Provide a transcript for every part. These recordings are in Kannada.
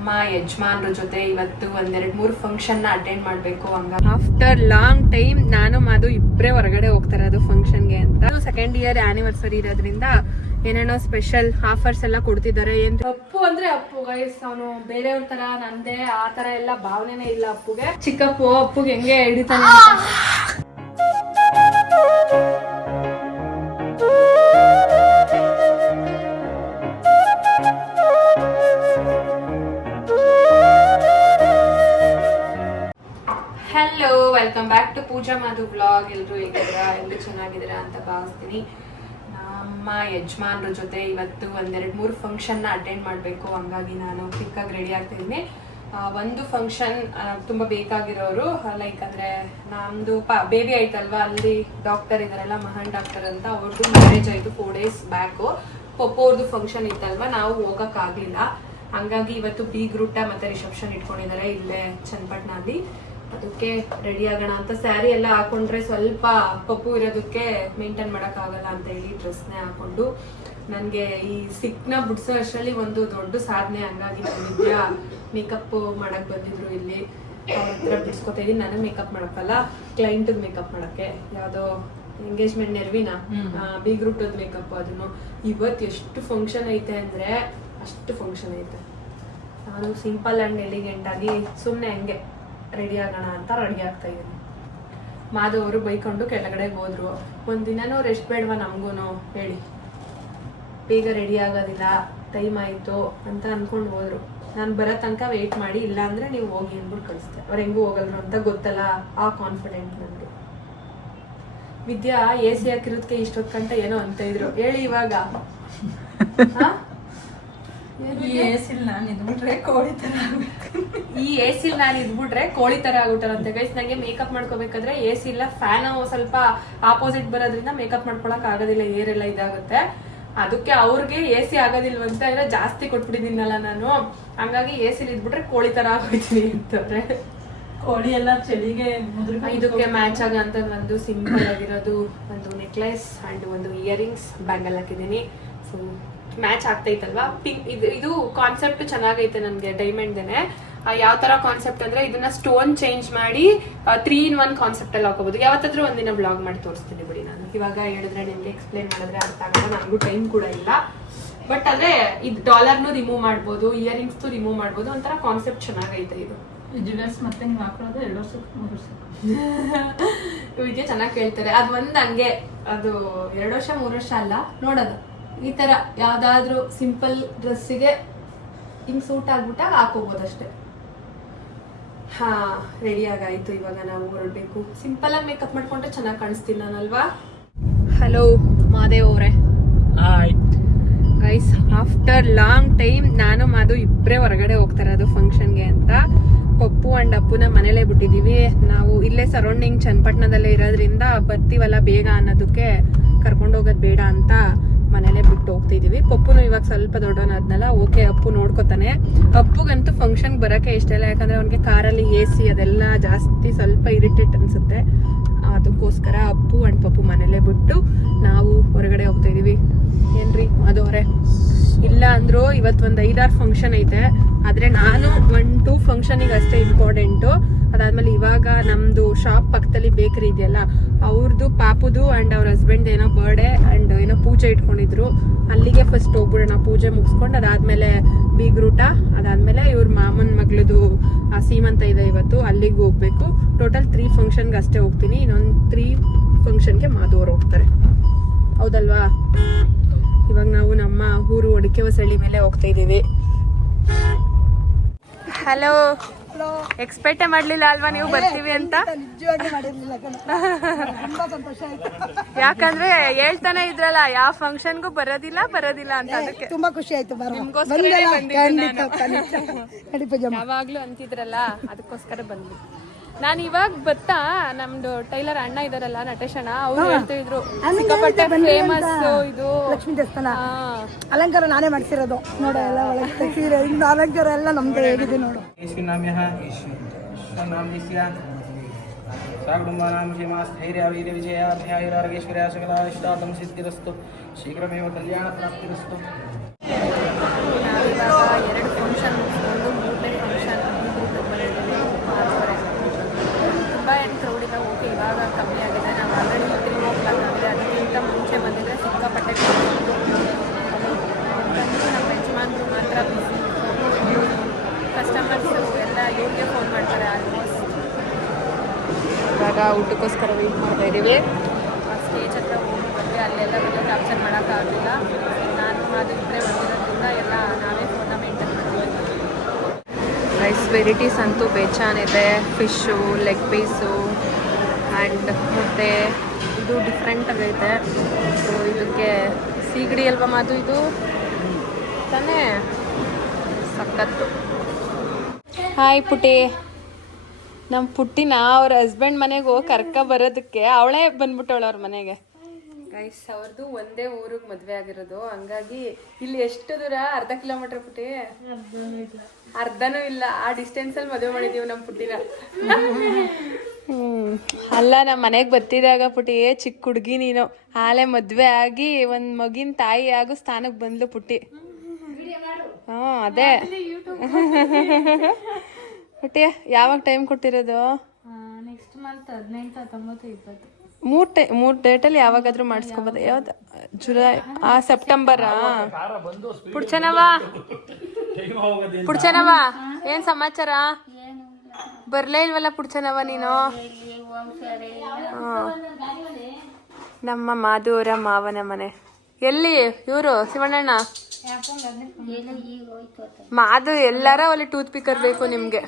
ನಮ್ಮ ಯಜಮಾನ್ರ ಜೊತೆ ಇವತ್ತು ಒಂದೆರಡು ಮೂರು ಫಂಕ್ಷನ್ ಅಟೆಂಡ್ ಮಾಡ್ಬೇಕು. ಹಂಗ ಆಫ್ಟರ್ ಲಾಂಗ್ ಟೈಮ್ ನಾನು ಮಾದು ಇಬ್ಬರೇ ಹೊರಗಡೆ ಹೋಗ್ತಾರೆ ಅದು ಫಂಕ್ಷನ್ಗೆ ಅಂತ. ಸೆಕೆಂಡ್ ಇಯರ್ ಆನಿವರ್ಸರಿ ಇರೋದ್ರಿಂದ ಏನೇನೋ ಸ್ಪೆಷಲ್ ಆಫರ್ಸ್ ಎಲ್ಲ ಕೊಡ್ತಿದ್ದಾರೆ. ಏನ್ ಅಪ್ಪು ಅಂದ್ರೆ ಅಪ್ಪು ಗೈಸ್, ಅವನು ಬೇರೆಯವ್ರ ತರ ನಂದೇ ಆ ತರ ಎಲ್ಲ ಭಾವನೆನೇ ಇಲ್ಲ ಅಪ್ಪುಗೆ. ಚಿಕ್ಕಪ್ಪು ಅಪ್ಪುಗೆ ಹೆಂಗೆ ಹಿಡಿತಾನೆ hello, welcome back to Pooja Madhu blog. ಎಲ್ರು ಹೇಗಿದ್ದೀರಾ? ಎಲ್ರು ಚೆನ್ನಾಗಿದ್ದೀರಾ ಅಂತ ಭಾವಿಸ್ತೀನಿ. ನಮ್ಮ ಯಜಮಾನ್ರ ಜೊತೆ ಇವತ್ತು ಒಂದೆರಡು ಮೂರು ಫಂಕ್ಷನ್ ಅಟೆಂಡ್ ಮಾಡಬೇಕು. ಹಂಗಾಗಿ ನಾನು ಕ್ವಿಕ್ಕಾಗಿ ರೆಡಿ ಆಗ್ತಿದ್ದೀನಿ. ಒಂದು ಫಂಕ್ಷನ್ ತುಂಬ ಬೇಕಾಗಿರೋರು, ಲೈಕ್ ಅಂದರೆ ನಮ್ಮದು ಬೇಬಿ ಆಯ್ತಲ್ವಾ, ಅಲ್ಲಿ ಡಾಕ್ಟರ್ ಇದ್ದಾರಲ್ಲ, ಮಹಾನ್ ಡಾಕ್ಟರ್ ಅಂತ, ಅವ್ರದ್ದು ಮ್ಯಾರೇಜ್ ಆಯಿತು 4 days ಬ್ಯಾಕು. ಪಪ್ಪೋರ್ದು ಫಂಕ್ಷನ್ ಇತ್ತಲ್ವಾ, ನಾವು ಹೋಗೋಕ್ಕಾಗಲಿಲ್ಲ. ಹಂಗಾಗಿ ಇವತ್ತು ಬೀಗ್ರೂಟ ಮತ್ತು ರಿಸೆಪ್ಷನ್ ಇಟ್ಕೊಂಡಿದ್ದಾರೆ ಇಲ್ಲೇ ಚನ್ನಪಟ್ಟಣದಲ್ಲಿ. ಅದಕ್ಕೆ ರೆಡಿ ಆಗೋಣ ಅಂತ. ಸ್ಯಾರಿ ಎಲ್ಲ ಹಾಕೊಂಡ್ರೆ ಸ್ವಲ್ಪ ಪಪ್ಪು ಇರೋದಕ್ಕೆ ಮೇಂಟೈನ್ ಮಾಡೋಕ್ಕಾಗಲ್ಲ ಅಂತ ಹೇಳಿ ಡ್ರೆಸ್ನೇ ಹಾಕೊಂಡು, ನನಗೆ ಈ ಸಿಕ್ನ ಬಿಡಿಸೋ ಅಷ್ಟರಲ್ಲಿ ಒಂದು ದೊಡ್ಡ ಸಾಧನೆ. ಹಂಗಾಗಿ ನಾನು ವಿದ್ಯಾ ಮೇಕಪ್ ಮಾಡಕ್ಕೆ ಬಂದಿದ್ರು ಇಲ್ಲಿ, ಅವ್ರ ಹತ್ರ ಬಿಡಿಸ್ಕೊತಾ ಇದ್ದೀನಿ. ನನಗೆ ಮೇಕಪ್ ಮಾಡೋಕ್ಕಲ್ಲ, ಕ್ಲೈಂಟಿಗೆ ಮೇಕಪ್ ಮಾಡೋಕ್ಕೆ. ಯಾವುದೋ ಎಂಗೇಜ್ಮೆಂಟ್ ನೆರವಿನ ಬೀಗ್ರೂಟದ ಮೇಕಪ್. ಅದನ್ನು ಇವತ್ತು ಎಷ್ಟು ಫಂಕ್ಷನ್ ಐತೆ ಅಂದರೆ ಅಷ್ಟು ಫಂಕ್ಷನ್ ಐತೆ. ನಾನು ಸಿಂಪಲ್ ಆ್ಯಂಡ್ ಎಲಿಗೆಂಟ್ ಆಗಿ ಸುಮ್ಮನೆ ಹಂಗೆ ರೆಡಿ ಆಗೋಣ ಅಂತ ರೆಡಿ ಆಗ್ತಾ ಇದ್ದೀನಿ. ಮಾಧವರು ಬೈಕೊಂಡು ಕೆಳಗಡೆ ಹೋದ್ರು. ಒಂದಿನನೂ ರೆಸ್ಟ್ ಬೇಡವಾ ನಮಗೂ ಹೇಳಿ, ಬೇಗ ರೆಡಿ ಆಗೋದಿಲ್ಲ, ಟೈಮ್ ಆಯಿತು ಅಂತ ಅಂದ್ಕೊಂಡು ಹೋದ್ರು. ನಾನು ಬರೋ ತನಕ ವೆಯ್ಟ್ ಮಾಡಿ, ಇಲ್ಲ ಅಂದರೆ ನೀವು ಹೋಗಿ ಅಂದ್ಬಿಟ್ಟು ಕಳಿಸ್ತೆ. ಅವ್ರು ಹೆಂಗೂ ಹೋಗಲ್ರು ಅಂತ ಗೊತ್ತಲ್ಲ, ಆ ಕಾನ್ಫಿಡೆಂಟ್ ನನಗೆ. ವಿದ್ಯಾ AC ಹಾಕಿರೋದಕ್ಕೆ ಇಷ್ಟೊತ್ತು ಗಂಟೆ ಏನೋ ಅಂತ ಇದ್ರು, ಹೇಳಿ ಇವಾಗ. ಈ AC ನಾನು ಇದ್ಬಿಟ್ರೆ ಕೋಳಿ ತರ ಆಗ್ಬಿಟ್ಟಾರಂತೆ ಗೈಸ್. ನಂಗೆ ಮೇಕಪ್ ಮಾಡ್ಕೋಬೇಕಾದ್ರೆ AC ಇಲ್ಲ, ಫ್ಯಾನ್ ಸ್ವಲ್ಪ ಆಪೋಸಿಟ್ ಬರೋದ್ರಿಂದ ಮೇಕಪ್ ಮಾಡ್ಕೊಳಕ್ ಆಗೋದಿಲ್ಲ, ಏರ್ ಎಲ್ಲ ಇದಾಗುತ್ತೆ. ಅದಕ್ಕೆ ಅವ್ರಿಗೆ AC ಆಗೋದಿಲ್ವಂತ ಎಲ್ಲ ಜಾಸ್ತಿ ಕೊಟ್ಬಿಟ್ಟಿದ್ದೀನಲ್ಲ ನಾನು. ಹಂಗಾಗಿ AC ಇದ್ಬಿಟ್ರೆ ಕೋಳಿ ತರ ಆಗೋಯ್ತೀನಿ ಅಂತವ್ರೆ. ಕೋಳಿ ಎಲ್ಲ ಚಳಿಗೆ ಇದಕ್ಕೆ ಮ್ಯಾಚ್ ಆಗಂತ ಒಂದು ಸಿಂಪಲ್ ಆಗಿರೋದು ಒಂದು ನೆಕ್ಲೆಸ್ ಅಂಡ್ ಒಂದು ಇಯರಿಂಗ್ಸ್ ಬ್ಯಾಂಗಲ್ ಹಾಕಿದ್ದೀನಿ. ಸೊ ಮ್ಯಾಚ್ ಆಗ್ತೈತಲ್ವಾ. ಪಿಂಕ್ ಇದು ಕಾನ್ಸೆಪ್ಟ್ ಚೆನ್ನಾಗೈತೆ ನನಗೆ, ಡೈಮಂಡ್ದೇನೆ. ಯಾವ ತರ ಕಾನ್ಸೆಪ್ಟ್ ಅಂದ್ರೆ, ಇದನ್ನ ಸ್ಟೋನ್ ಚೇಂಜ್ ಮಾಡಿ 3 in 1 ಕಾನ್ಸೆಪ್ಟ್ ಅಲ್ಲಿ ಹಾಕೋಬಹುದು. ಯಾವತ್ತಾದ್ರೂ ಒಂದಿನ ಬ್ಲಾಗ್ ಮಾಡಿ ತೋರಿಸ್ತೀನಿ ಬಿಡಿ. ನಾನು ಇವಾಗ ಹೇಳಿದ್ರೆ ನಿಮ್ಗೆ ಎಕ್ಸ್ಪ್ಲೇನ್ ಮಾಡಿದ್ರೆ ಅರ್ಥ ಆಗಲ್ಲ, ನನಗೂ ಟೈಮ್ ಕೂಡ ಇಲ್ಲ. ಬಟ್ ಅದೇ ಇದು ಡಾಲರ್ನು ರಿಮೂವ್ ಮಾಡ್ಬೋದು, ಇಯರಿಂಗ್ಸ್ ರಿಮೂವ್ ಮಾಡ್ಬೋದು. ಒಂಥರ ಕಾನ್ಸೆಪ್ಟ್ ಚೆನ್ನಾಗೈತೆ ಇದು. ಜ್ಯುವೆಲ್ಸ್ ಮತ್ತೆ ನೀವು ಹಾಕೊಳ್ಳೋದು 2 ವರ್ಷಕ್ಕೆ 3 ವರ್ಷಕ್ಕೆ ವಿದ್ಯೆ ಚೆನ್ನಾಗಿ ಕೇಳ್ತಾರೆ. ಅದು ಒಂದು ಹಂಗೆ, ಅದು 2 ವರ್ಷ 3 ವರ್ಷ ಅಲ್ಲ ನೋಡೋದು. ಈ ತರ ಯಾವ್ದಾದ್ರು ಸಿಂಪಲ್ ಡ್ರೆಸ್ಸಿಗೆ ಹಿಂಗ್ ಸೂಟ್ ಆಗ್ಬಿಟ್ಟಾಗ ಹಾಕೋಬಹುದು ಅಷ್ಟೇ. ಹಾ, ರೆಡಿ ಆಗಾಯ್ತು. ಇವಾಗ ನಾವು ಹೊರಡ್ಬೇಕು. ಸಿಂಪಲ್ ಆಗಿ ಮೇಕಪ್ ಮಾಡ್ಕೊಂಡ್ರೆ ಚೆನ್ನಾಗಿ ಕಾಣಿಸ್ತೀನಿ ನಾನಲ್ವಾ. ಹಲೋ ಮಾದೇವ್ ಅವರೇ. ಗೈಸ್, ಆಫ್ಟರ್ ಲಾಂಗ್ ಟೈಮ್ ನಾನು ಮಾದು ಇಬ್ಬರೇ ಹೊರಗಡೆ ಹೋಗ್ತಾರೆ ಅದು ಫಂಕ್ಷನ್ಗೆ ಅಂತ. ಪಪ್ಪು ಅಂಡ್ ಅಪ್ಪುನ ಮನೇಲೇ ಬಿಟ್ಟಿದೀವಿ. ನಾವು ಇಲ್ಲೇ ಸರೌಂಡಿಂಗ್ ಚನ್ನಪಟ್ಟಣದಲ್ಲೇ ಇರೋದ್ರಿಂದ ಬರ್ತೀವಲ್ಲ ಬೇಗ ಅನ್ನೋದಕ್ಕೆ ಕರ್ಕೊಂಡು ಹೋಗೋದು ಬೇಡ ಅಂತ ಮನೇಲೆ ಬಿಟ್ಟು ಹೋಗ್ತಿದೀವಿ. ಪಪ್ಪುನು ಇವಾಗ ಸ್ವಲ್ಪ ದೊಡ್ಡವನಾದ್ನಲ್ಲ, ಓಕೆ ಅಪ್ಪು ನೋಡ್ಕೋತಾನೆ. ಅಪ್ಪುಗಂತೂ ಫಂಕ್ಷನ್ ಬರೋಕೆ ಇಷ್ಟ ಇಲ್ಲ, ಯಾಕಂದ್ರೆ ಅವ್ನಿಗೆ ಕಾರಲ್ಲಿ AC ಅದೆಲ್ಲ ಜಾಸ್ತಿ ಸ್ವಲ್ಪ ಇರಿಟೇಟ್ ಅನ್ಸುತ್ತೆ. ಅದಕ್ಕೋಸ್ಕರ ಅಪ್ಪು ಅಂಡ್ ಪಪ್ಪು ಮನೇಲೆ ಬಿಟ್ಟು ನಾವು ಹೊರಗಡೆ ಹೋಗ್ತಾ ಇದೀವಿ. ಏನ್ರಿ ಅದವ್ರೆ? ಇಲ್ಲ ಅಂದ್ರು ಇವತ್ತು ಒಂದು 5-6 ಫಂಕ್ಷನ್ ಐತೆ. ಆದ್ರೆ ನಾನು 1-2 ಫಂಕ್ಷನಿಗೆ ಅಷ್ಟೇ ಇಂಪಾರ್ಟೆಂಟು. ಅದಾದ್ಮೇಲೆ ಇವಾಗ ನಮ್ದು ಶಾಪ್ ಪಕ್ಕದಲ್ಲಿ ಬೇಕರಿ ಇದೆಯಲ್ಲ, ಅವ್ರದ್ದು ಪಾಪುದು ಅಂಡ್ ಅವ್ರ ಹಸ್ಬೆಂಡ್ ಏನೋ ಬರ್ಡೇ ಅಂಡ್ ಏನೋ ಪೂಜೆ ಇಟ್ಕೊಂಡಿದ್ರು. ಅಲ್ಲಿಗೆ ಫಸ್ಟ್ ಹೋಗ್ಬಿಡೋಣ, ಪೂಜೆ ಮುಗಿಸ್ಕೊಂಡು. ಅದಾದ್ಮೇಲೆ ಬೀಗ್ರೂಟ, ಅದಾದ್ಮೇಲೆ ಇವ್ರ ಮಾಮನ್ ಮಗಳದು ಸೀಮಂತ ಇದೆ ಇವತ್ತು, ಅಲ್ಲಿಗೆ ಹೋಗ್ಬೇಕು. ಟೋಟಲ್ 3 ಫಂಕ್ಷನ್ಗೆ ಅಷ್ಟೇ ಹೋಗ್ತೀನಿ. ಇನ್ನೊಂದು 3 ಫಂಕ್ಷನ್ಗೆ ಮಾಧವರು ಹೋಗ್ತಾರೆ, ಹೌದಲ್ವಾ? ಇವಾಗ ನಾವು ನಮ್ಮ ಊರು ಒಡಕೆ ಹೊಸಳ್ಳಿ ಮೇಲೆ ಹೋಗ್ತಾ ಇದೀವಿ. ಹಲೋ, ಎಕ್ಸ್ಪೆಕ್ಟೇ ಮಾಡ್ಲಿಲ್ಲ ಅಲ್ವಾ ನೀವು ಬರ್ತೀವಿ ಅಂತ? ಯಾಕಂದ್ರೆ ಹೇಳ್ತಾನೆ ಇದ್ರಲ್ಲ, ಯಾವ ಫಂಕ್ಷನ್ಗೂ ಬರೋದಿಲ್ಲ ಅಂತ. ಅದಕ್ಕೆ ತುಂಬಾ ಖುಷಿ ಆಯ್ತು. ಯಾವಾಗ್ಲೂ ಅಂತಿದ್ರಲ್ಲ, ಅದಕ್ಕೋಸ್ಕರ ಬಂದ್ವಿ. ನಾನು ಇವಾಗ ಬತ್ತಾ ನಮ್ದು ಟೈಲರ್ ಅಣ್ಣ ಇದಾರಲ್ಲ, ನಟೇಶ್ ಅಣ್ಣ, ಅವ್ರು ಹೇಳ್ತಾ ಇದ್ರು ಸಿಕ್ಕಾಪಟ್ಟೆ ಫೇಮಸ್ ಇದು ಲಕ್ಷ್ಮೀ ದೇವಸ್ಥಾನ ಅಲಂಕಾರ ನಾನೇ ಮಾಡ್ಸಿರೋದು ನೋಡು. ಎಲ್ಲ ಇನ್ನು ಅಲಂಕಾರ ಎಲ್ಲ ನಮ್ದು ಹೇಗಿದೆ ನೋಡು. ನಾವಿವಾಗ 2 ಫಂಕ್ಷನ್ ಮುಗಿಸ್ಕೊಂಡು ಇವ್ರಿಗೆ ಫೋನ್ ಮಾಡ್ತಾರೆ ಆಲ್ಮೋಸ್ಟ್. ಇವಾಗ ಊಟಕ್ಕೋಸ್ಕರ ವೆಯ್ಟ್ ಮಾಡ್ತಾ ಇದ್ದೀವಿ. ಸ್ಟೇಜ್ ಹತ್ರ ಹೋಗಿ ಬಂದರೆ ಅಲ್ಲೆಲ್ಲ ವಿಡಿಯೋ ಕ್ಯಾಪ್ಚರ್ ಮಾಡೋಕ್ಕಾಗಲಿಲ್ಲ. ನಾನು ಅದು ಇಬ್ಬರೇ ಬಂದಿರೋದ್ರಿಂದ ಎಲ್ಲ ನಾವೇ ಫೋನ್ನ ಮೇಂಟೈನ್ ಮಾಡ್ತೀವಿ. ರೈಸ್ ವೆರೈಟೀಸ್ ಅಂತೂ ಬೇಜಾನಿದೆ. ಫಿಶ್ಶು, ಲೆಗ್ ಪೀಸು ಆ್ಯಂಡ್ ಮುದ್ದೆ. ಇದು ಡಿಫ್ರೆಂಟ್ ಆಗೈತೆ. ಸೊ ಇದಕ್ಕೆ ಸೀಗಡಿ ಅಲ್ವಾ ಮಾತು ಇದು ತಾನೇ ಸಖತ್ತು. ಹಾಯ್ ಪುಟಿ. ನಮ್ಮ ಪುಟ್ಟಿನ ಅವ್ರ ಹಸ್ಬೆಂಡ್ ಮನೆಗೆ ಹೋಗಿ ಕರ್ಕ ಬರೋದಕ್ಕೆ ಅವಳೇ ಬಂದ್ಬಿಟ್ಟವಳು ಅವ್ರ ಮನೆಗೆ. ಗೈಸ್ ಅವ್ರದ್ದು ಒಂದೇ ಊರಿಗೆ ಮದುವೆ ಆಗಿರೋದು, ಹಂಗಾಗಿ ಇಲ್ಲಿ ಎಷ್ಟು ದೂರ? ಅರ್ಧ ಕಿಲೋಮೀಟರ್ ಪುಟ್ಟಿ? ಅರ್ಧನೂ ಇಲ್ಲ. ಆ ಡಿಸ್ಟೆನ್ಸಲ್ಲಿ ಮದುವೆ ಮಾಡಿದೀವಿ ನಮ್ಮ ಪುಟ್ಟಿನ. ಅಲ್ಲ ನಮ್ಮ ಮನೆಗೆ ಬರ್ತಿದ್ದಾಗ ಪುಟ್ಟಿ ಚಿಕ್ಕ ಹುಡುಗಿ ನೀನು, ಆಲೆ ಮದುವೆ ಆಗಿ ಒಂದು ಮಗಿನ ತಾಯಿ ಆಗೋ ಸ್ಥಾನಕ್ಕೆ ಬಂದ್ಲು ಪುಟ್ಟಿ. ಅದೇ ಪುಟ್ಟಿ ಯಾವಾಗ ಟೈಮ್ ಕೊಟ್ಟಿರೋದು? Next month 18, 19, 20. ಮೂರು ಡೇಟಲ್ಲಿ ಯಾವಾಗಾದ್ರೂ ಮಾಡಿಸ್ಕೋಬೋದು. ಯಾವ್ದು? ಜುಲೈ ಸೆಪ್ಟೆಂಬರಾ? ಪುಡ್ಚನವ ಏನ್ ಸಮಾಚಾರ? ಬರ್ಲೇ ಇಲ್ವಲ್ಲ ಪುಡ್ಚನವ ನೀನು? ನಮ್ಮ ಮಾಧುವರ ಮಾವನ ಮನೆ ಎಲ್ಲಿ? ಇವರು ಶಿವಣ್ಣಣ್ಣ ಮಾಧು ಎಲ್ಲಾರ ಒಳ್ಳೆ ಟೂತ್ ಪಿಕರ್ ಬೇಕು ನಿಮ್ಗೆ.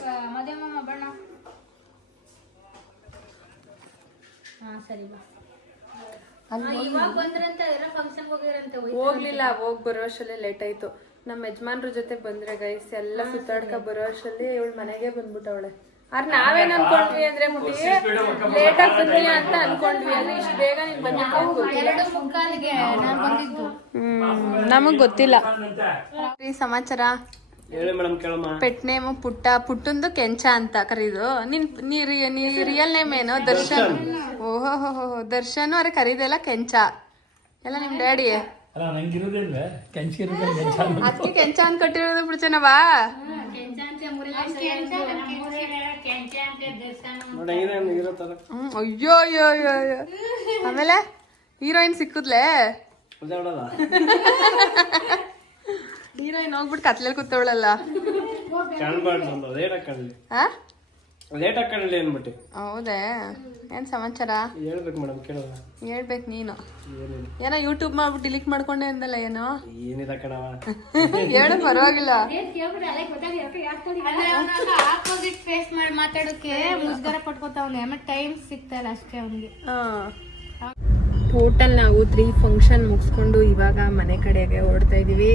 ಹೋಗ್ಲಿಲ್ಲ, ಹೋಗಿ ಬರೋ ಅಷ್ಟಲ್ಲೇ ಲೇಟ್ ಆಯ್ತು. ನಮ್ಮ ಯಜಮಾನ್ರ ಜೊತೆ ಬಂದ್ರೆ ಗೈಸ್ ಎಲ್ಲ ಸುತ್ತಾಡ್ಕ ಬರೋ ಅಷ್ಟರಲ್ಲಿ ಇವಳು ಮನೆಗೆ ಬಂದ್ಬಿಟ್ಟವಳೆ. ಆದ್ರೆ ನಾವೇನ್ ಅನ್ಕೊಂಡ್ವಿ ಅಂದ್ರೆ ಲೇಟ್ ಆಗಿ ಬಂದಿಯ ಅಂತ ಅನ್ಕೊಂಡ್ವಿ. ಅಂದ್ರೆ ಇಷ್ಟು ಬೇಗ ನೀನ್ ಬಂದಿದ್ದು ನಮಗ್ ಗೊತ್ತಿಲ್ಲ. ಸಮಾಚಾರ ಪೆಟ್ ನೇಮ್ ಪುಟ್ಟ. ಪುಟ್ಟಂದು ಕೆಂಚ ಅಂತ ಕರೀದು. ನೀ ರಿಯಲ್ ನೇಮ್ ಏನು? ದರ್ಶನ್. ಓಹೋ ದರ್ಶನ್ ಅವ್ರೆ ಕರೀದೆಲ್ಲ ಕೆಂಚ ಎಲ್ಲ ನಿಮ್ ಡ್ಯಾಡಿ. ಅದಕ್ಕೆ ಕೆಂಚ ಅಂತ ಕಟ್ಟಿರೋದು ಪುಡ್ಚನವಾ. ಅಯ್ಯೋ ಅಯ್ಯೋ ಅಯ್ಯೋ. ಆಮೇಲೆ ಹೀರೋಯಿನ್ ಸಿಕ್ಕುದ್ಲೆ. ಹೀರೋಯಿನ್ ಹೋಗ್ಬಿಟ್ಟು ಕತ್ಲಲ್ಲಿ ಕೂತವಳಲ್ಲ. ಹೌದೇ? ಏನ್ ಸಮಾಚಾರ? ಹೇಳ್ಬೇಕು ನೀನು. ಏನೋ ಯೂಟ್ಯೂಬ್ ಮಾಡ್ಬಿಟ್ಟು ಡಿಲೀಟ್ ಮಾಡ್ಕೊಂಡೆ ಅಂದಲ್ಲ ಏನೋ? ಹೇಳು ಪರವಾಗಿಲ್ಲ. ಮಾತಾಡೋಕೆ ಮುಜುಗರ ಪಟ್ಕೋತಾವ್ನೆ. ಆಮೇಲೆ ಟೈಮ್ ಸಿಗ್ತಲ್ಲ ಅಷ್ಟೇ ಅವ್ನಿಗೆ. ಟೋಟಲ್ ನಾವು 3 ಫಂಕ್ಷನ್ ಮುಗಿಸ್ಕೊಂಡು ಇವಾಗ ಮನೆ ಕಡೆಗೆ ಹೊರಡ್ತಾ ಇದೀವಿ.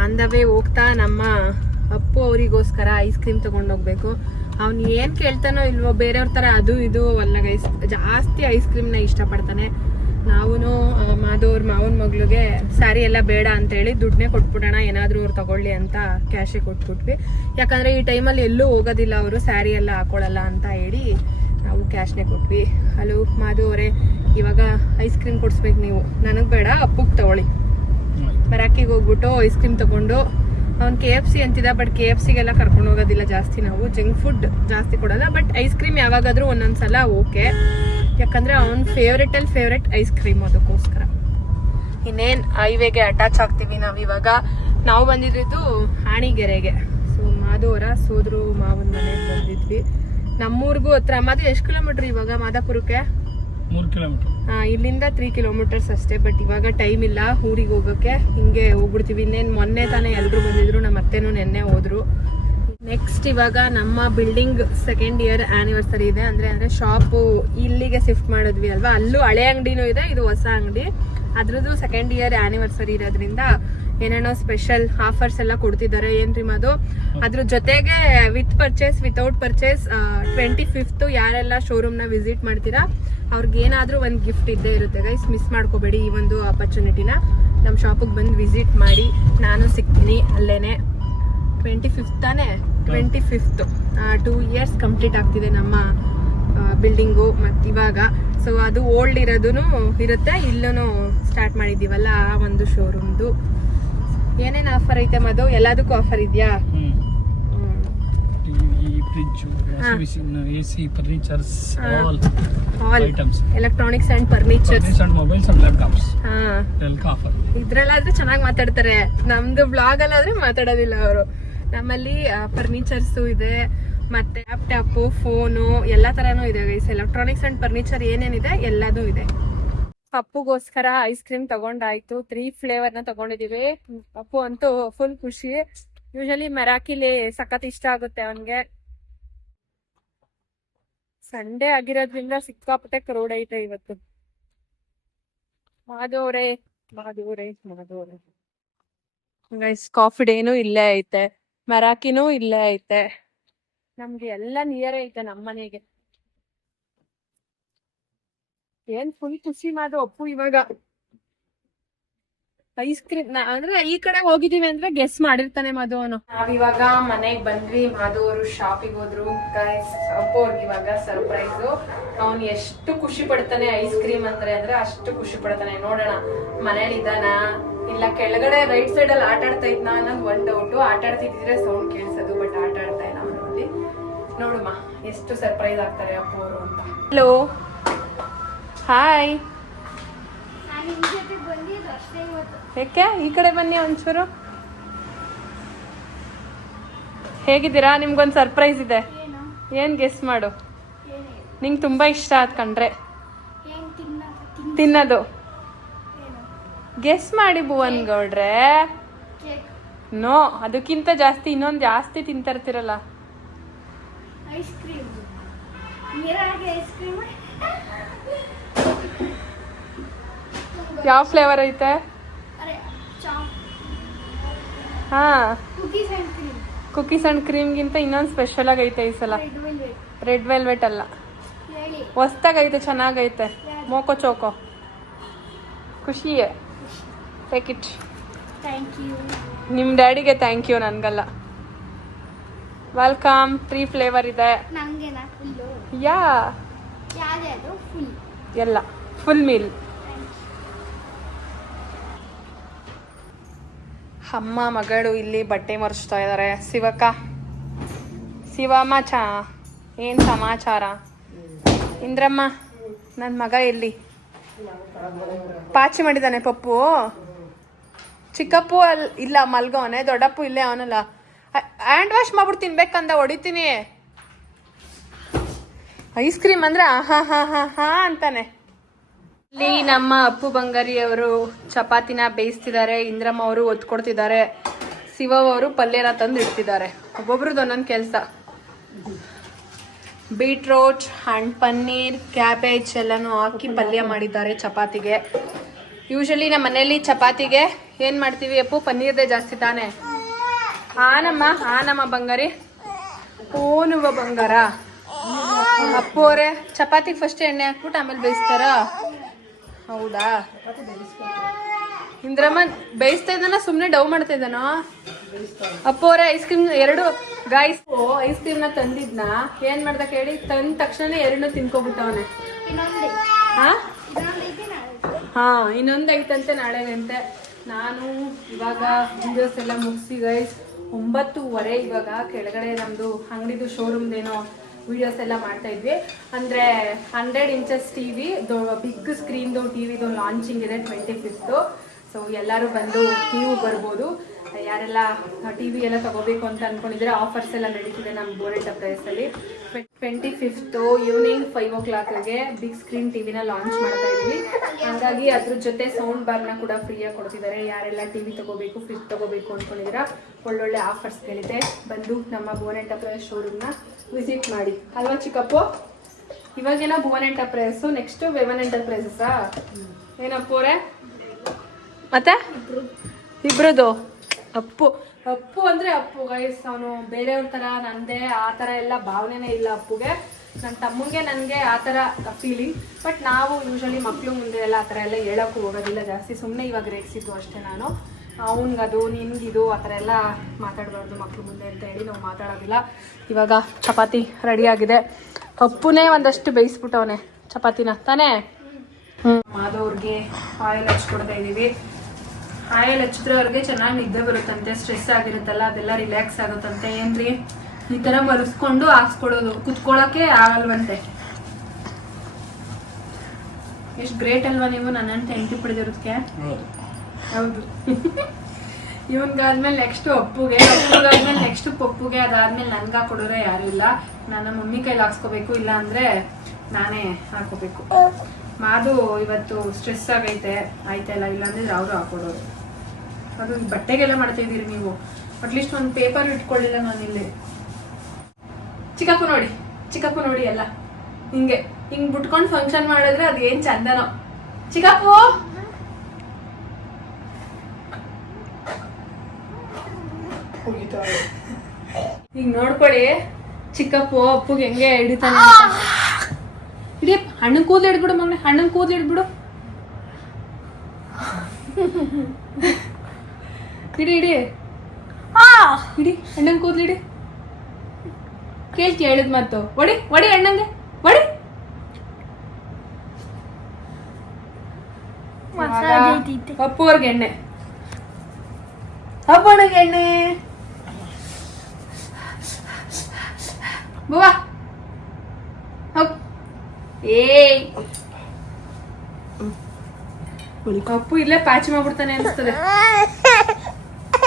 ಆನ್ ದ ವೇ ಹೋಗ್ತಾ ನಮ್ಮ ಅಪ್ಪು ಅವರಿಗೋಸ್ಕರ ಐಸ್ ಕ್ರೀಮ್ ತಗೊಂಡೋಗ್ಬೇಕು. ಅವ್ನು ಏನ್ ಕೇಳ್ತಾನೋ ಇಲ್ವೋ ಬೇರೆಯವ್ರ ತರ ಅದು ಇದು ಅಲ್ಲ ಗೈಸ್, ಜಾಸ್ತಿ ಐಸ್ ಕ್ರೀಮ್ನ ಇಷ್ಟಪಡ್ತಾನೆ. ನಾವು ಮಾಧವ್ರ ಮಾವನ ಮಗಳಿಗೆ ಸ್ಯಾರಿ ಎಲ್ಲ ಬೇಡ ಅಂತ ಹೇಳಿ ದುಡ್ಡನ್ನೇ ಕೊಟ್ಬಿಡೋಣ, ಏನಾದ್ರೂ ಅವ್ರು ತಗೊಳ್ಳಿ ಅಂತ ಕ್ಯಾಶೇ ಕೊಟ್ಬಿಟ್ವಿ. ಯಾಕಂದ್ರೆ ಈ ಟೈಮಲ್ಲಿ ಎಲ್ಲೂ ಹೋಗೋದಿಲ್ಲ ಅವರು, ಸ್ಯಾರಿ ಎಲ್ಲ ಹಾಕೊಳ್ಳಲ್ಲ ಅಂತ ಹೇಳಿ ನಾವು ಕ್ಯಾಶ್ನೇ ಕೊಟ್ವಿ. ಹಲೋ ಮಾಧು ಅವರೇ, ಇವಾಗ ಐಸ್ ಕ್ರೀಮ್ ಕೊಡಿಸ್ಬೇಕು ನೀವು. ನನಗೆ ಬೇಡ, ಅಪ್ಪಗೆ ತಗೊಳ್ಳಿ. ಬರಾಕಿಗೆ ಹೋಗ್ಬಿಟ್ಟು ಐಸ್ ಕ್ರೀಮ್ ತಗೊಂಡು, ಅವ್ನು KFC ಅಂತಿದ್ದ, ಬಟ್ KFCಗೆಲ್ಲ ಕರ್ಕೊಂಡು ಹೋಗೋದಿಲ್ಲ ಜಾಸ್ತಿ. ನಾವು ಜಂಕ್ ಫುಡ್ ಜಾಸ್ತಿ ಕೊಡಲ್ಲ, ಬಟ್ ಐಸ್ ಕ್ರೀಮ್ ಯಾವಾಗಾದ್ರೂ ಒಂದೊಂದ್ಸಲ ಓಕೆ. ಯಾಕಂದ್ರೆ ಅವ್ನ ಫೇವ್ರೆಟ್ ಐಸ್ ಕ್ರೀಮ್, ಅದಕ್ಕೋಸ್ಕರ. ಇನ್ನೇನು ಹೈವೇಗೆ ಅಟ್ಯಾಚ್ ಆಗ್ತೀವಿ ನಾವು ಇವಾಗ. ನಾವು ಬಂದಿದ್ದು ಆಣಿಗೆರೆಗೆ. ಸೊ ಮಾಧು ಅವರ ಸೋದ್ರು ಮಾವನ ಮನೆಗೆ ಬಂದಿದ್ವಿ. ನಮ್ಮೂರ್ಗೂ ಹತ್ರ. ಮಾಧು ಎಷ್ಟು ಕಿಲೋಮೀಟರ್ ಇವಾಗ ಮಾದಾಪುರಕ್ಕೆ? 3 ಕಿಲೋಮೀಟರ್. ಇಲ್ಲಿಂದ 3 ಕಿಲೋಮೀಟರ್ಸ್ ಅಷ್ಟೇ. ಬಟ್ ಇವಾಗ ಟೈಮ್ ಇಲ್ಲ ಊರಿಗೆ ಹೋಗೋಕ್ಕೆ, ಹಿಂಗೆ ಹೋಗ್ಬಿಡ್ತೀವಿ. ಇನ್ನೇನು ಮೊನ್ನೆ ತಾನೇ ಎಲ್ಲರೂ ಬಂದಿದ್ರು, ನಮ್ಮ ಅತ್ತೆನೂ ನೆನ್ನೆ ಹೋದ್ರು. ನೆಕ್ಸ್ಟ್ ಇವಾಗ ನಮ್ಮ ಬಿಲ್ಡಿಂಗ್ 2nd ಇಯರ್ ಆನಿವರ್ಸರಿ ಇದೆ. ಅಂದ್ರೆ ಶಾಪು ಇಲ್ಲಿಗೆ ಶಿಫ್ಟ್ ಮಾಡಿದ್ವಿ ಅಲ್ವಾ, ಅಲ್ಲೂ ಹಳೆ ಅಂಗಡಿನೂ ಇದೆ, ಇದು ಹೊಸ ಅಂಗಡಿ. ಅದ್ರದ್ದು 2nd ಇಯರ್ ಆನಿವರ್ಸರಿ ಇರೋದ್ರಿಂದ ಏನೇನೋ ಸ್ಪೆಷಲ್ ಆಫರ್ಸ್ ಎಲ್ಲ ಕೊಡ್ತಿದ್ದಾರೆ. ಏನ್ರಿ ಅದು? ಅದ್ರ ಜೊತೆಗೆ with purchase without purchase 25th ಯಾರೆಲ್ಲ ಶೋರೂಮ್ನ ವಿಸಿಟ್ ಮಾಡ್ತೀರಾ ಅವ್ರಿಗೆ ಏನಾದರೂ ಒಂದು ಗಿಫ್ಟ್ ಇದ್ದೇ ಇರುತ್ತೆ ಗೈಸ್. ಮಿಸ್ ಮಾಡ್ಕೋಬೇಡಿ ಈ ಒಂದು ಆಪರ್ಚುನಿಟಿನ. ನಮ್ಮ ಶಾಪಿಗೆ ಬಂದು ವಿಸಿಟ್ ಮಾಡಿ. ನಾನು ಸಿಗ್ತೀನಿ ಅಲ್ಲೇನೆ. 25th ತಾನೇ? 25th 2 years ಕಂಪ್ಲೀಟ್ ಆಗ್ತಿದೆ ನಮ್ಮ ಬಿಲ್ಡಿಂಗು. ಮತ್ತು ಇವಾಗ ಸೊ ಅದು ಓಲ್ಡ್ ಇರೋದೂ ಇರುತ್ತೆ, ಇಲ್ಲೂ ಸ್ಟಾರ್ಟ್ ಮಾಡಿದ್ದೀವಲ್ಲ ಆ ಒಂದು ಶೋರೂಮ್ದು. ಏನೇನು ಆಫರ್ ಐತೆ ಮದು? ಎಲ್ಲದಕ್ಕೂ ಆಫರ್ ಇದೆಯಾ? Electronics and furnitures, mobiles and laptops. ಇದ್ರಲ್ಲಾದ್ರೆ ಚೆನ್ನಾಗಿ ಮಾತಾಡ್ತಾರೆ. ನಮ್ದು ಬ್ಲಾಗ್ ಅಲ್ಲಾದ್ರೆ ಮಾತಾಡೋದಿಲ್ಲ ಅವರು. ನಮ್ಮಲ್ಲಿ ಫರ್ನಿಚರ್ಸು ಇದೆ, ಮತ್ತೆ ಲ್ಯಾಪ್ಟಾಪು, ಫೋನು ಎಲ್ಲ ತರನೂ ಇದೆ ಗೈಸ್. ಎಲೆಕ್ಟ್ರಾನಿಕ್ಸ್ ಅಂಡ್ ಫರ್ನಿಚರ್ ಏನೇನಿದೆ ಎಲ್ಲದೂ ಇದೆ. ಪಪ್ಪುಗೋಸ್ಕರ ಐಸ್ ಕ್ರೀಮ್ ತಗೊಂಡಾಯ್ತು. 3 ಫ್ಲೇವರ್ನ ತಗೊಂಡಿದೀವಿ. ಪಪ್ಪು ಅಂತೂ ಫುಲ್ ಖುಷಿ. ಯೂಶಲಿ ಮೆರಾಕಿಲಿ ಸಖತ್ ಇಷ್ಟ ಆಗುತ್ತೆ ಅವನ್ಗೆ. ಸಂಡೇ ಆಗಿರೋದ್ರಿಂದ ಸಿಕ್ಕಾಪಟ್ಟೆ ಕ್ರೌಡ್ ಐತೆ ಇವತ್ತು. ಮಾಧವ್ರೆ ಗೈಸ್, ಕಾಫಿ ಡೇನು ಇಲ್ಲೇ ಐತೆ, ಮೆರಾಕಿನೂ ಇಲ್ಲೇ ಐತೆ. ನಮ್ಗೆ ಎಲ್ಲ ನಿಯರ್ ಐತೆ ನಮ್ಮ ಮನೆಗೆ. ಏನ್ ಫುಲ್ ಖುಷಿ ಮಾಡು ಅಪ್ಪು ಇವಾಗ. ಐಸ್ ಕ್ರೀಮ್ ಅಂದ್ರೆ ಈ ಕಡೆ ಹೋಗಿದೀವಿ ಅಂದ್ರೆ ಗೆಸ್ ಮಾಡಿರ್ತಾನೆ ಮಧು ಅವನು. ನಾವಿವಾಗ ಮನೆಗ್ ಬಂದ್ವಿ. ಮಾಧು ಅವರು ಶಾಪಿಗೆ ಹೋದ್ರು. ಗೈಸ್, ಅಪ್ಪು ಅವ್ರಿಗೆ ಇವಾಗ ಸರ್ಪ್ರೈಸ್. ಅವ್ನು ಎಷ್ಟು ಖುಷಿ ಪಡ್ತಾನೆ ಐಸ್ ಕ್ರೀಮ್ ಅಂದ್ರೆ ಅಷ್ಟು ಖುಷಿ ಪಡ್ತಾನೆ. ನೋಡೋಣ ಮನೇಲಿ ಇದ್ದಾನ ಇಲ್ಲ ಕೆಳಗಡೆ ರೈಟ್ ಸೈಡ್ ಅಲ್ಲಿ ಆಟ ಆಡ್ತಾ ಇದ್ನ ಅನ್ನೋದು ಒಂದ್ ಡೌಟ್. ಆಟ ಆಡ್ತಿದ್ರೆ ಸೌಂಡ್ ಕೇಳಿಸೋದು, ಬಟ್ ಆಟ ಆಡ್ತಾ ಇಲ್ಲ ಮನೆಯಲ್ಲಿ. ನೋಡುಮ್ಮ ಎಷ್ಟು ಸರ್ಪ್ರೈಸ್ ಆಗ್ತಾರೆ ಅಪ್ಪು ಅವರು ಅಂತ. Hello, hi. ಯಾಕೆ ಈ ಕಡೆ ಬನ್ನಿ ಒಂಚೂರು. ಹೇಗಿದ್ದೀರಾ? ನಿಮ್ಗೊಂದು ಸರ್ಪ್ರೈಸ್ ಇದೆ. ಏನ್ ಗೆಸ್ ಮಾಡು. ನಿಂಗೆ ತುಂಬಾ ಇಷ್ಟ ಆದ್ ಕಂಡ್ರೆ ತಿನ್ನೋದು. ಗೆಸ್ ಮಾಡಿ ಭುವನ್ ಗೌಡ್ರೆ. ನೋ, ಅದಕ್ಕಿಂತ ಜಾಸ್ತಿ ಇನ್ನೊಂದು ಜಾಸ್ತಿ ತಿಂತಿರ್ತಿರಲ್ಲ. Ice cream. ಐಸ್ ಕ್ರೀಮ್ ಯಾವ ಫ್ಲೇವರ್ ಐತೆ? ಹಾ, ಕುಕೀಸ್ ಅಂಡ್ ಕ್ರೀಮ್ಗಿಂತ ಇನ್ನೊಂದು ಸ್ಪೆಷಲ್ ಆಗೈತೆ ಈ ಸಲ. ರೆಡ್ ವೆಲ್ವೆಟ್ ಅಲ್ಲ, ಹೊಸ್ದಾಗೈತೆ, ಚೆನ್ನಾಗೈತೆ. ಮೋಕೋ ಚೋಕೋ. ಖುಷಿಯೇ. Take it. ನಿಮ್ ಡ್ಯಾಡಿಗೆ ಥ್ಯಾಂಕ್ ಯು, ನನ್ಗಲ್ಲ. ವೆಲ್ಕಮ್. 3 ಫ್ಲೇವರ್ ಇದೆ. ಯಾ, ಎಲ್ಲ ಫುಲ್ ಮೀಲ್. ಅಮ್ಮ ಮಗಳು ಇಲ್ಲಿ ಬಟ್ಟೆ ಮರೆಸ್ತಾ ಇದ್ದಾರೆ. ಶಿವಮ್ಮ ಏನ್ ಸಮಾಚಾರ? ಇಂದ್ರಮ್ಮ, ನನ್ನ ಮಗ ಎಲ್ಲಿ? ಪಾಚಿ ಮಾಡಿದಾನೆ ಪಪ್ಪು. ಚಿಕ್ಕಪ್ಪು ಇಲ್ಲ, ಮಲ್ಗವನೆ. ದೊಡ್ಡಪ್ಪು ಇಲ್ಲೇ ಅವನಲ್ಲ. ಹ್ಯಾಂಡ್ ವಾಶ್ ಮಾಡ್ಬಿಟ್ಟು ತಿನ್ಬೇಕಂದ ಹೊಡಿತೀನಿ. ಐಸ್ ಕ್ರೀಮ್ ಅಂದ್ರೆ ಆಹಾ ಹಾ ಹಾ ಹಾ ಅಂತಾನೆ. ಇಲ್ಲಿ ನಮ್ಮ ಅಪ್ಪು ಬಂಗಾರಿ ಅವರು ಚಪಾತಿನ ಬೇಯಿಸ್ತಿದ್ದಾರೆ. ಇಂದ್ರಮ್ಮ ಅವರು ಒತ್ಕೊಡ್ತಿದ್ದಾರೆ. ಶಿವ ಅವರು ಪಲ್ಯನ ತಂದು ಇಡ್ತಿದ್ದಾರೆ. ಒಬ್ಬೊಬ್ರದ್ದು ಒಂದೊಂದು ಕೆಲಸ. ಬೀಟ್ರೋಟ್ ಅಂಡ್ ಪನ್ನೀರ್, ಕ್ಯಾಬೇಜ್ ಎಲ್ಲನೂ ಹಾಕಿ ಪಲ್ಯ ಮಾಡಿದ್ದಾರೆ ಚಪಾತಿಗೆ. ಯೂಶಲಿ ನಮ್ಮ ಮನೇಲಿ ಚಪಾತಿಗೆ ಏನ್ ಮಾಡ್ತೀವಿ ಅಪ್ಪು? ಪನ್ನೀರ್ದೇ ಜಾಸ್ತಿ ತಾನೆ. ನಮ್ಮ ಬಂಗಾರಿ. ಓನುವ ಬಂಗಾರ. ಅಪ್ಪು ಅವರೇ ಚಪಾತಿಗೆ ಫಸ್ಟ್ ಎಣ್ಣೆ ಹಾಕ್ಬಿಟ್ಟು ಆಮೇಲೆ ಬೇಯಿಸ್ತಾರ? ಹೌದಾ? ಇಂದ್ರಮ್ಮ ಬೇಯಿಸ್ತಾ ಇದ್ದಾನ, ಸುಮ್ನೆ ಡವ್ ಮಾಡ್ತಾ ಇದ್ದಾನೋ? ಅಪ್ಪು ಅವರೇ ice cream 2 guys ice cream ನ ತಂದಿದ್ನ ಏನ್ ಮಾಡ್ದ ಕೇಳಿ? ತಂದ ತಕ್ಷಣ 2 ತಿನ್ಕೋಬಿಟ್ಟವನೆ. ಹಾ, ಇನ್ನೊಂದ್ ಐತಂತೆ ನಾಳೆನಂತೆ. ನಾನು ಇವಾಗ ವಿಡಿಯೋಸ್ ಎಲ್ಲ ಮುಗಿಸಿ ಗೈಸ್ 9:15 ಇವಾಗ ಕೆಳಗಡೆ ನಮ್ದು ಅಂಗಡಿದು ಶೋರೂಮ್ದೇನೋ ವಿಡಿಯೋಸ್ ಎಲ್ಲ ಮಾಡ್ತಾ ಇದ್ವಿ. ಅಂದ್ರೆ 100 ಇಂಚಸ್ ಟಿವಿ, ಬಿಗ್ ಸ್ಕ್ರೀನ್ದು ಟಿವಿದು ಲಾಂಚಿಂಗ್ ಇದೆ 25th. ಸೊ ಎಲ್ಲರೂ ಬಂದು ನೀವು ಬರ್ಬೋದು. ಯಾರೆಲ್ಲ ಟಿವಿ ಎಲ್ಲ ತಗೋಬೇಕು ಅಂತ ಅನ್ಕೊಂಡಿದ್ರೆ ಆಫರ್ಸ್ ಎಲ್ಲ ನಡೀತಿದೆ ನಮ್ಮ ಬೋರೆಂಟ್ ಪ್ರೈಸಲ್ಲಿ. 25th ಈವ್ನಿಂಗ್ 5 o'clockಗೆ ಬಿಗ್ ಸ್ಕ್ರೀನ್ ಟಿವಿನ ಲಾಂಚ್ ಮಾಡ್ತಾ ಇದ್ವಿ. ಹಾಗಾಗಿ ಅದ್ರ ಜೊತೆ ಸೌಂಡ್ ಬಾರ್ನ ಕೂಡ ಫ್ರೀಯಾಗಿ ಕೊಡ್ತಿದ್ದಾರೆ. ಯಾರೆಲ್ಲ ಟಿವಿ ತಗೋಬೇಕು, ಫ್ರಿಜ್ ತಗೋಬೇಕು ಅನ್ಕೊಂಡಿದ್ದೀರಾ, ಒಳ್ಳೊಳ್ಳೆ ಆಫರ್ಸ್ಗಳಿದೆ. ಬಂದು ನಮ್ಮ ಭುವನ್ ಎಂಟರ್ಪ್ರೈಸ್ ಶೋರೂಮ್ನ ವಿಸಿಟ್ ಮಾಡಿ. ಅಲ್ವಾ ಚಿಕ್ಕಪ್ಪು? ಇವಾಗೇನೋ ಭುವನ್ ಎಂಟರ್ಪ್ರೈಸು, ನೆಕ್ಸ್ಟ್ ವೆವನ್ ಎಂಟರ್ಪ್ರೈಸಸ್ಸಾ? ಏನಪ್ಪೋರೆ? ಮತ್ತೆ ಇಬ್ರದು ಅಪ್ಪು. ಅಪ್ಪು ಅಂದ್ರೆ ಅಪ್ಪು ಗೈಸ್. ಅವನು ಬೇರೆಯವ್ರ ತರ ನಂದೇ ಆ ತರ ಎಲ್ಲ ಭಾವನೆನೇ ಇಲ್ಲ ಅಪ್ಪುಗೆ. ನನ್ನ ತಮ್ಮಂಗೆ ನನಗೆ ಆ ಥರ ಫೀಲಿಂಗ್. ಬಟ್ ನಾವು ಯೂಶಲಿ ಮಕ್ಕಳು ಮುಂದೆ ಎಲ್ಲ ಆ ಥರ ಎಲ್ಲ ಹೇಳೋಕ್ಕೂ ಹೋಗೋದಿಲ್ಲ ಜಾಸ್ತಿ. ಸುಮ್ಮನೆ ಇವಾಗ ರೇಗಿಸಿದ್ದು ಅಷ್ಟೇ ನಾನು. ಅವನಿಗದು ನಿನ್ಗಿದು ಆ ಥರ ಎಲ್ಲ ಮಾತಾಡಬಾರ್ದು ಮಕ್ಕಳು ಮುಂದೆ ಅಂತ ಹೇಳಿ ನಾವು ಮಾತಾಡೋದಿಲ್ಲ. ಇವಾಗ ಚಪಾತಿ ರೆಡಿಯಾಗಿದೆ. ಅಪ್ಪುನೇ ಒಂದಷ್ಟು ಬೇಯಿಸ್ಬಿಟ್ಟವನೆ ಚಪಾತಿನ ತಾನೇ. ಮಾಧವ್ರಿಗೆ ಆಯಿಲ್ ಹಚ್ಕೊಡ್ತಾ ಇದ್ದೀವಿ. ಆಯಿಲ್ ಹಚ್ಚಿದ್ರೆ ಅವ್ರಿಗೆ ಚೆನ್ನಾಗಿ ನಿದ್ದೆ ಬರುತ್ತಂತೆ. ಸ್ಟ್ರೆಸ್ ಆಗಿರುತ್ತಲ್ಲ ಅದೆಲ್ಲ ರಿಲ್ಯಾಕ್ಸ್ ಆಗುತ್ತಂತೆ. ಏನ್ರಿ ಈ ಥರ ಮಲಸ್ಕೊಂಡು ಹಾಕ್ಸ್ಕೊಡೋದು, ಕುತ್ಕೊಳ್ಳೋಕೆ ಆಗಲ್ವಂತೆ. ಎಷ್ಟು ಗ್ರೇಟ್ ಅಲ್ವಾ ನೀವು ನನ್ನಂತ ಹೆಂಡತಿ ಪಡೆದಿರೋದಕ್ಕೆ. ಹೌದು. ಇವನ್ಗಾದ್ಮೇಲೆ ನೆಕ್ಸ್ಟ್ ಅಪ್ಪುಗಾದ್ಮೇಲೆ ನೆಕ್ಸ್ಟ್ ಪಪ್ಪುಗೆ, ಅದಾದ್ಮೇಲೆ ನನ್ಗ ಕೊಡೋರೆ ಯಾರು ಇಲ್ಲ. ನನ್ನ ಮಮ್ಮಿ ಕೈಲಿ ಹಾಕ್ಸ್ಕೋಬೇಕು, ಇಲ್ಲ ಅಂದ್ರೆ ನಾನೇ ಹಾಕೋಬೇಕು. ಮಾದು ಇವತ್ತು ಸ್ಟ್ರೆಸ್ ಆಗೈತೆ, ಆಯ್ತಲ್ಲ, ಇಲ್ಲಾಂದ್ರೆ ಅವರು ಹಾಕೊಡೋರು. ಅದು ಬಟ್ಟೆಗೆಲ್ಲ ಮಾಡ್ತಾ ಇದೀರಿ ನೀವು, ಅಟ್ಲೀಸ್ಟ್ ಒಂದು ಪೇಪರ್ ಇಟ್ಕೊಳ್ಳಿಲ್ಲ ನಾನು ಇಲ್ಲಿ. ಚಿಕ್ಕಪ್ಪು ನೋಡಿ ಎಲ್ಲ ಹಿಂಗೆ ಹಿಂಗ್ ಬಿಟ್ಕೊಂಡು ಫಂಕ್ಷನ್ ಮಾಡಿದ್ರೆ ಅದು ಏನ್ ಚಂದನೋ. ಚಿಕ್ಕಪ್ಪು ಈಗ ನೋಡ್ಕೊಳ್ಳಿ, ಚಿಕ್ಕಪ್ಪು ಅಪ್ಪುಗೆ ಹೆಂಗೆ ಹಿಡಿತಾನೆ ಅಂತ. ಇಡೀ ಹಣ್ಣು ಕೂದಲು ಹಿಡ್ಬಿಡು ಮಗನೆ, ಹಣ್ಣನ್ ಕೂದಲು ಹಿಡ್ಬಿಡು. ಇಡಿ ಹಣ್ಣನ್ ಕೂದಲು ಇಡಿ. ಕೇಳಿದ್ ಮಾತು. ಒಡಿ ಅಣ್ಣಂಗೆ ಒಡಿ. ಅಪ್ಪುವರ್ಗೆ ಎಣ್ಣೆ, ಅಪ್ಪನಿಗೆ ಎಣ್ಣೆ. ಬುವಾ ಏಯ್, ಅಪ್ಪು ಇಲ್ಲೇ ಪಾಚಿ ಮಾಡ್ಬಿಡ್ತಾನೆ ಅನಿಸ್ತದೆ.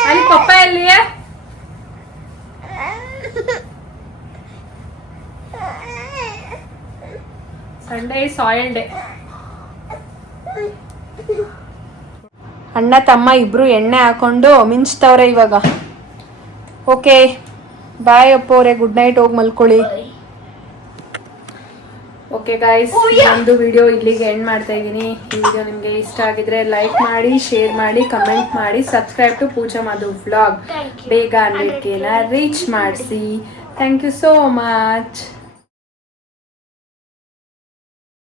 ಅಲ್ಲಿ ಪಪ್ಪ ಎಲ್ಲಿ? Sunday soil day. ಅಣ್ಣ ತಮ್ಮ ಇಬ್ರು ಎಣ್ಣೆ ಹಾಕೊಂಡು ಮಿಂಚ್ತವ್ರೆ ಇವಾಗ. ಓಕೆ ಬಾಯ್ ಅಪ್ಪ ಅವರೇ, ಗುಡ್ ನೈಟ್, ಹೋಗಿ ಮಲ್ಕೊಳ್ಳಿ. ಓಕೆ ಗಾಯ್ಸ್, ಒಂದು ವಿಡಿಯೋ ಇಲ್ಲಿಗೆ ಎಂಡ್ ಮಾಡ್ತಾ ಇದ್ದೀನಿ. ಈ ವಿಡಿಯೋ ನಿಮಗೆ ಇಷ್ಟ ಆಗಿದ್ರೆ ಲೈಕ್ ಮಾಡಿ, ಶೇರ್ ಮಾಡಿ, ಕಮೆಂಟ್ ಮಾಡಿ, subscribe to Pooja Madhu vlog. ಬೇಗ 100K ರೀಚ್ ಮಾಡಿಸಿ. Thank you so much.